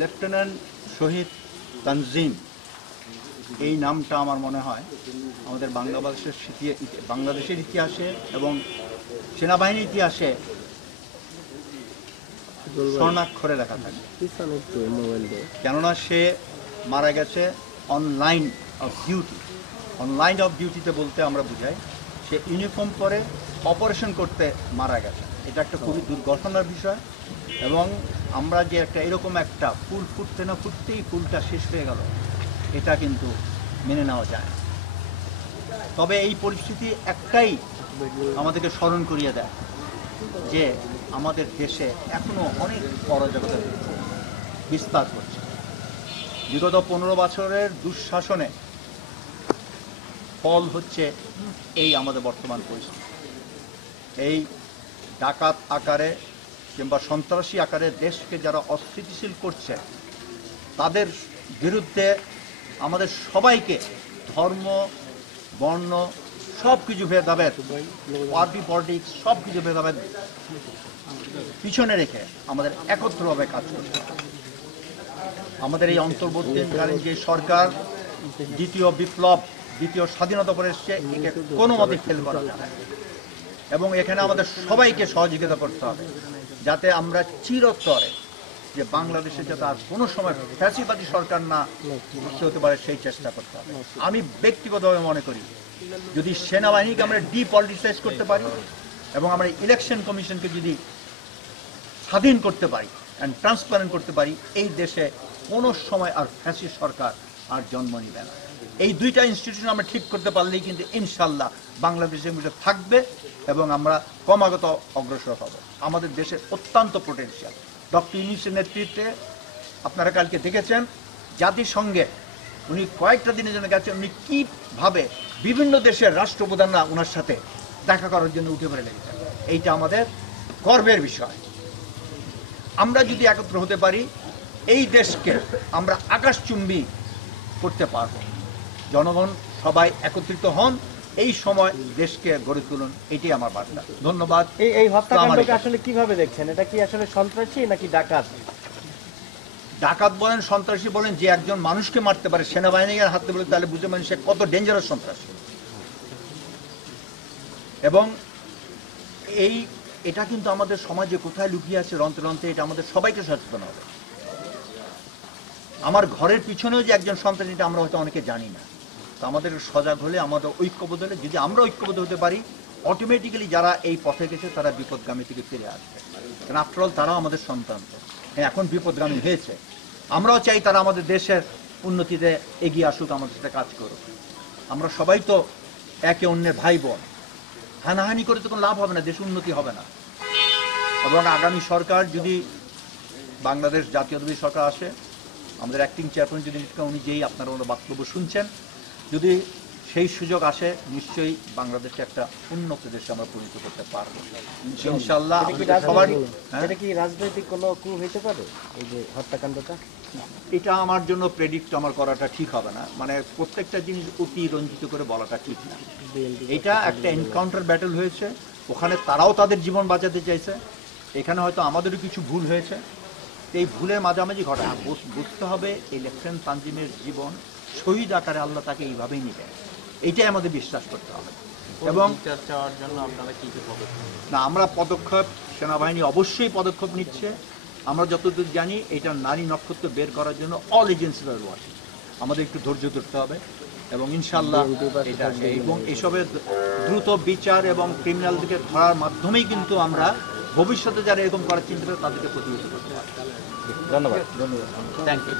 Lieutenant শহীদ তানজিম এই নামটা আমার মনে হয় আমাদের বাংলাদেশের ইতিহাসে এবং সেনাবাহিনীর ইতিহাসে স্বর্ণাক্ষরে লেখা থাকে। কেননা সে মারা গেছে online of duty. Online of ডিউটিতে বলতে আমরা বুঝাই সে ইউনিফর্ম পরে অপারেশন করতে মারা গেছে। এটা একটা খুবই দুর্ঘটনার বিষয় এবং আমরা যে এরকম একটা ফুল ফুটতে না ফুটতেই ফুলটা শেষ হয়ে গেল, এটা কিন্তু মেনে নেওয়া যায়। তবে এই পরিস্থিতি একটাই আমাদেরকে স্মরণ করিয়ে দেয় যে আমাদের দেশে এখনও অনেক অরাজকতা বিস্তার করছে। বিগত 15 বছরের দুঃশাসনে ফল হচ্ছে এই আমাদের বর্তমান পরিস্থিতি। এই ডাকাত আকারে কিংবা সন্ত্রাসী আকারে দেশকে যারা অস্থিতিশীল করছে তাদের বিরুদ্ধে আমাদের সবাইকে ধর্ম, বর্ণ সব কিছু ভেদাভেদ, পার্টি পলিটিক্স সব কিছু ভেদাভেদ পিছনে রেখে আমাদের একত্রভাবে কাজ করতে হবে। আমাদের এই অন্তর্বর্তীকালীন যে সরকার দ্বিতীয় বিপ্লব, দ্বিতীয় স্বাধীনতা পরে এসছে, একে কোনো মতে ফেল করা যাবে এবং এখানে আমাদের সবাইকে সহযোগিতা করতে হবে যাতে আমরা চিরতরে যে বাংলাদেশে যাতে আর কোনো সময় ফ্যাসিবাদী সরকার না হতে পারে সেই চেষ্টা করতে হবে। আমি ব্যক্তিগতভাবে মনে করি যদি সেনাবাহিনীকে আমরা ডিপলিটিসাইজ করতে পারি এবং আমরা ইলেকশন কমিশনকে যদি স্বাধীন করতে পারি অ্যান্ড ট্রান্সপারেন্ট করতে পারি, এই দেশে কোনো সময় আর ফ্যাসিস্ট সরকার আর জন্ম নিবে না। এই দুইটা ইনস্টিটিউশন আমরা ঠিক করতে পারলেই কিন্তু ইনশাল্লাহ বাংলাদেশের মধ্যে থাকবে এবং আমরা ক্রমাগত অগ্রসর হব। আমাদের দেশের অত্যন্ত পোটেনশিয়াল। ডক্টর ইউনূসের নেতৃত্বে আপনারা কালকে দেখেছেন জাতিসংঘে উনি কয়েকটা দিনের জন্য গেছেন, উনি কীভাবে বিভিন্ন দেশের রাষ্ট্রপ্রধানরা ওনার সাথে দেখা করার জন্য উঠে পড়ে লেগেছেন। এইটা আমাদের গর্বের বিষয়। আমরা যদি একত্র হতে পারি এই দেশকে আমরা আকাশচুম্বী করতে পারব। জনগণ সবাই একত্রিত হন, এই সময় দেশকে গড়ে তুলুন, এটি আমার বার্তা। ধন্যবাদ। এই হত্যাকাণ্ডকে আসলে কিভাবে দেখছেন? এটা কি আসলে সন্ত্রাসী নাকি ডাকাত? ডাকাত বলেন, সন্ত্রাসী বলেন, যে একজন মানুষকে মারতে পারে সেনাবাহিনীর হাতে বলে তাহলে বুঝতে পারেন সে কত ডেঞ্জারাস সন্ত্রাসী। এবং এটা কিন্তু আমাদের সমাজে কোথায় লুকিয়ে আছে রন্ধ্রে রন্ধ্রে, এটা আমাদের সবাইকে সচেতন হবে। আমার ঘরের পিছনেও যে একজন সন্ত্রাসী, এটা আমরা হয়তো অনেকে জানি না। তো আমাদের সজাগ হলে, আমাদের ঐক্যবোধ হলে, যদি আমরা ঐক্যবোধ হতে পারি, অটোমেটিক্যালি যারা এই পথে গেছে তারা বিপদগামী থেকে ফিরে আসবে। কারণ আফটারঅল তারাও আমাদের সন্তান, এখন বিপদগামী হয়েছে। আমরাও চাই তারা আমাদের দেশের উন্নতিতে এগিয়ে আসুক, আমাদের সাথে কাজ করুক। আমরা সবাই তো একে অন্যের ভাই বোন। হানাহানি করে তো কোনো লাভ হবে না, দেশ উন্নতি হবে না। এবং আগামী সরকার যদি বাংলাদেশ জাতীয়তাবাদী সরকার আসে, আমাদের অ্যাক্টিং চেয়ারম্যান যদি উনি যেই আপনারা ওনার বক্তব্য শুনছেন, যদি সেই সুযোগ আসে নিশ্চয়ই বাংলাদেশকে একটা উন্নত দেশে আমরা পরিণত করতে পারবো ইনশাআল্লাহ। এটা কি রাজনৈতিক কোনো কূ হইতে পারে এই যে হত্যাকাণ্ডটা? এটা আমার জন্য প্রেডিক্ট আমার করাটা ঠিক হবে না। মানে প্রত্যেকটা জিনিস অতি রঞ্জিত করে বলাটা ঠিক না। এটা একটা এনকাউন্টার ব্যাটল হয়েছে, ওখানে তারাও তাদের জীবন বাঁচাতে চাইছে, এখানে হয়তো আমাদেরও কিছু ভুল হয়েছে। এই ভুলের মাঝামাঝি ঘটনা বুঝতে হবে এই লেফটেন্যান্ট তানজিমের জীবন শহীদ আকারে আল্লাহ তাকে এইভাবেই নেবেন, এইটাই আমাদের বিশ্বাস করতে হবে। এবং না, আমরা পদক্ষেপ, সেনাবাহিনী অবশ্যই পদক্ষেপ নিচ্ছে। আমরা যতদূর জানি এটা নারী নক্ষত্র বের করার জন্য অল এজেন্সি ওয়ার্কিং। আমাদের একটু ধৈর্য ধরতে হবে এবং ইনশাআল্লাহ এটা, এবং এসবের দ্রুত বিচার এবং ক্রিমিনালদেরকে ধরার মাধ্যমেই কিন্তু আমরা ভবিষ্যতে যারা এরকম করার চিন্তা করে তাদেরকে প্রতিহত করতে পারি। ধন্যবাদ। Thank you.